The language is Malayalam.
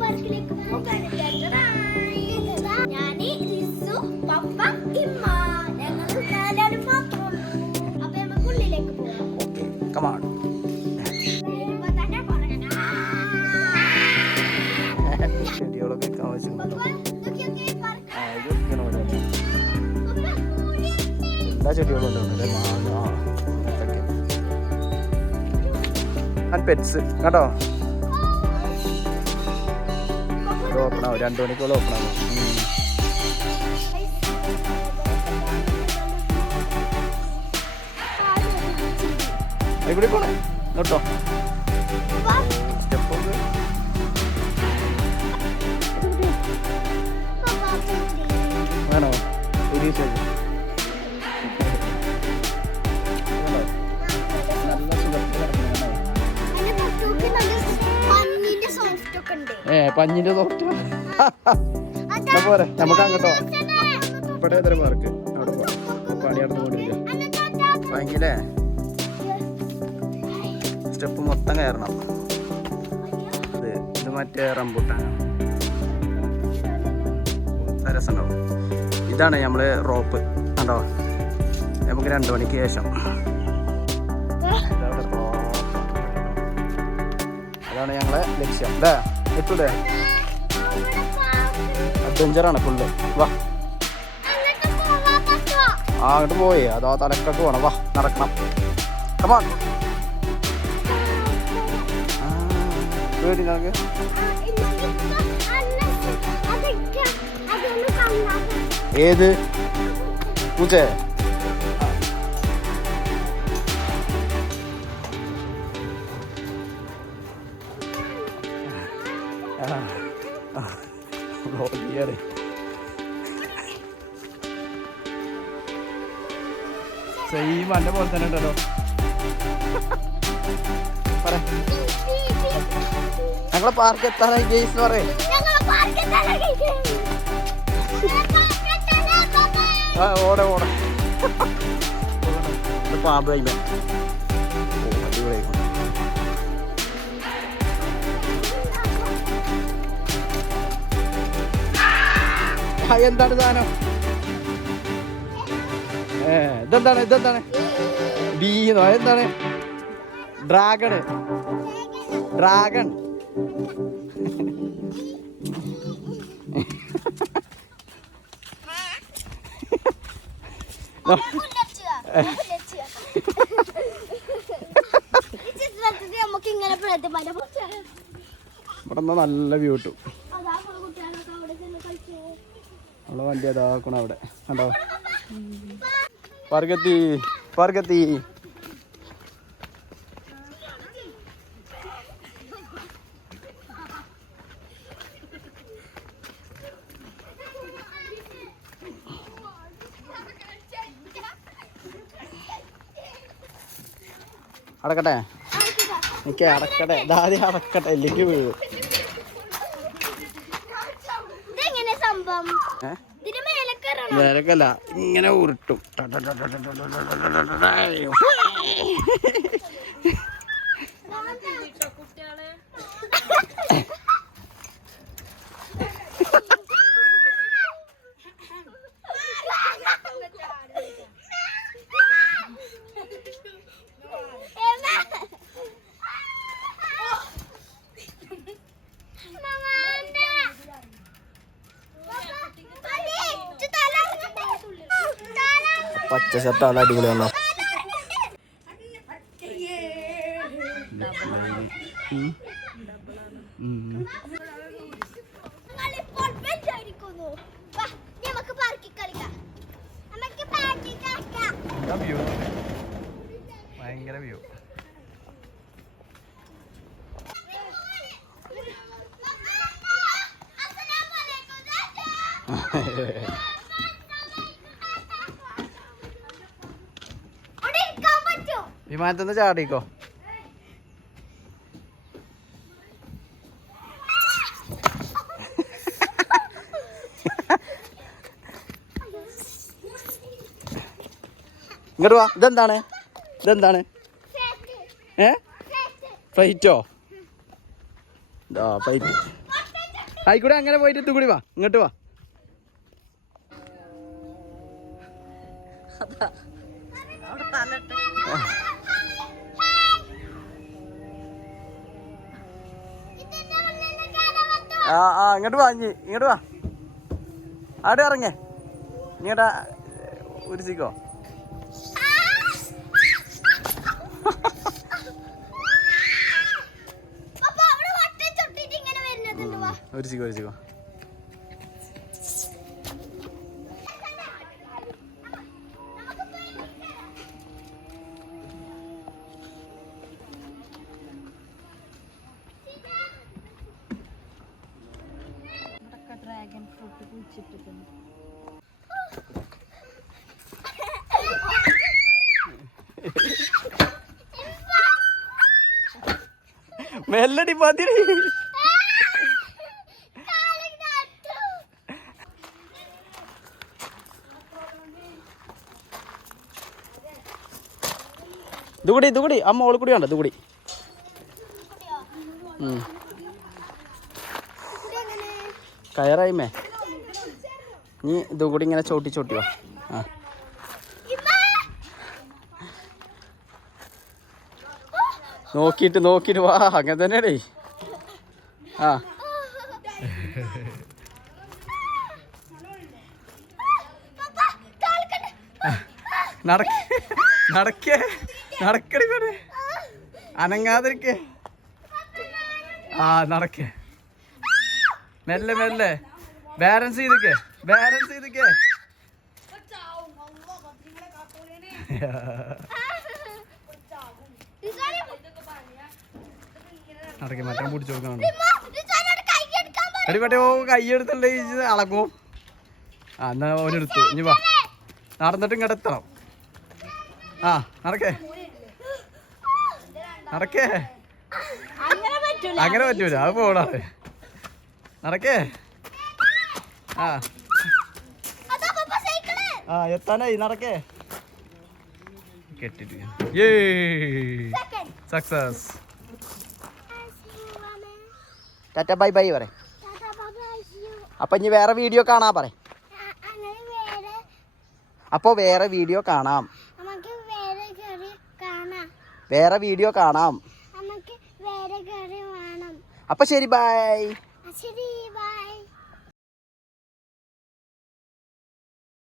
പാർക്കിലേക്ക് ഞാൻ റിസു പപ്പ ഇമ്മ ഞങ്ങൾ നാലാളും മാത്രം അപ്പൊ നമുക്ക് ഉള്ളിലേക്ക് പോകാം കമാൺ. ചെടികളൊക്കെ വെക്കാൻ വെച്ചിട്ടുണ്ടോ പപ്പ, ഇതൊക്കെയൊക്കെ park. ആ ഇത് വെക്കണ പോലെ തന്നെ. പപ്പ, കൂടി. എല്ലാ ചെടികളും ഉണ്ട് മാങ്ങ പെറ്റ്സ് കേട്ടോ ഓപ്പൺ ആവും. രണ്ട് മണിക്കുള്ള ഓപ്പൺ ആവും. ഇവിടെ പോണേ? കേട്ടോ പഞ്ഞിന്റെ തോറ്റ പോരെ നമുക്ക് അങ്ങോട്ടോ. ഇവിടെ ഏതൊരു പാർക്ക്? അവിടെ പണി നടന്നുകൊണ്ടിരിക്കുക ഭയങ്കര സ്റ്റെപ്പ് മൊത്തം കയറണം. ഇത് ഇത് മറ്റേ റംബൂട്ടാണ് രസമുണ്ടാവും. ഇതാണ് നമ്മൾ റോപ്പ്. കണ്ടോ? നമുക്ക് രണ്ടു മണിക്ക് ശേഷം. അതാണ് ഞങ്ങളെ ലക്ഷ്യം അല്ലേ? എത്തൂലേ അഡ്വഞ്ചറാണ് ഫുള്ള് വാ. ആ അങ്ങോട്ട് പോയി. അതോ തലക്കൊക്കെ പോണം. വാ നടക്കണം. കമാൺ പേടി നിനക്ക്? ഏത്? പൂച്ചേ ബ്ലോഗിയാണ് സെയിം അല്ല പോലെ തന്നെ ഉണ്ടല്ലോ. പറ. ഞങ്ങളെ പാർക്ക് എത്താനായി ജെയ്സ് പറയേ. ആ ഓടെ ഓടെ. പാമ്പ് കഴിയുമ്പോ എന്താണ് സാധനം? ഏ ഇതെന്താണ് ഇതെന്താണ്? ബീന്നോ എന്താണ്? ഡ്രാഗണ്. ഡ്രാഗൺ. ഇവിടെ നല്ല വ്യൂ കിട്ടും അതാ കുട്ടികളൊക്കെ അവിടെ ചെന്ന് കളിച്ചു നമ്മളെ വണ്ടി അതാക്കണം അവിടെ. കണ്ടോ? പാർക്കെത്തി പാർക്കെത്തി അടക്കട്ടെ? എനിക്ക് അടക്കട്ടെ. ഇതാദ്യം അടക്കട്ടെ. ഇല്ലെങ്കിൽ വീഴും. സംഭവം ഏഹ് ഇതിന് മേലെ കയറണം നിരക്കല്ല ഇങ്ങനെ ഉരുട്ടും പച്ച ഷർട്ടാണ് അടിപൊളിയാണല്ലോ ഉം. ഉം. ഇപ്പോൾ വെച്ചായിരിക്കുന്നു. വാ, നമുക്ക് പാർക്കിൽ കളിക്കാം. നമുക്ക് പാർക്കിൽ കളിക്കാം. എന്താ വ്യൂ ഭയങ്കര വ്യൂ അസ്സലാമു വിമാനത്തുനിന്ന് ചാടിക്കോ. ഇങ്ങോട്ട് വാ. ഇതെന്താണ്? ഇതെന്താണ്? ഏ. ഫ്ലൈറ്റോ? ഇതാ ഫ്ലൈറ്റ്. ആയിക്കൂടെ അങ്ങനെ പോയിട്ട് ഇത് കൂടി വാ. ഇങ്ങോട്ട് വാ. അവിടെ തലട്ട് ആ ആ ഇങ്ങോട്ട് വാ ഇഞ്ഞി ഇങ്ങോട്ട് വാ. ആട് ഇറങ്ങേ. ഇങ്ങോട്ടാ ഒരു ഉരുസിക്കോ പപ്പ, ഫ്രൂട്ട് കുഴിച്ചിട്ടിട്ടുണ്ട് മെല്ലടി മതിരി കാലിൽ നട്ടു. അമ്മ ഓൾ കൂടി വേണ്ട. ഇതെങ്ങനെ? കയറായിമേ നീ ഇതും കൂടി ഇങ്ങനെ ചോട്ടി ചോട്ടി വാ. നോക്കിയിട്ട് നോക്കിയിട്ട് വാ. അങ്ങനെ തന്നെയാടേ. ആ. നടക്ക. നടക്കേ. നടക്കടി പേര് അനങ്ങാതിരിക്കേ. ആ നടക്കേ. മെല്ലെ മെല്ലെ. ബാലൻസ് ചെയ്തിക്കേ ബാലൻസ് ചെയ്തിക്കേ? നടക്കേ മറ്റേ പിടിച്ചു കൊടുക്കണം. മറ്റേ ഓ കൈയെടുത്തല്ലേ അളക്കും. ആ എന്നാ ഓനെടുത്തു ഇനി വാ. നടന്നിട്ട് ഇങ്ങോട്ട് എത്തണം. ആ നടക്കേ. നടക്കേ. അങ്ങനെ പറ്റൂല. അത് പോടാ. നടക്കേ. ആ. ആ എത്താനായി നടക്കേ. കെട്ടിട്ട്. ഏ സക്സസ്. ടാറ്റ ബൈ ബൈ പറ. അപ്പൊ ഇനി വേറെ വീഡിയോ കാണാ പറ. ആ, വേറെ അപ്പൊ വേറെ വീഡിയോ കാണാം. നമുക്ക് വേറെ കറി കാണാം വേറെ വീഡിയോ കാണാം. നമുക്ക് വേറെ കറി വേണം. അപ്പൊ ശരി ബൈ.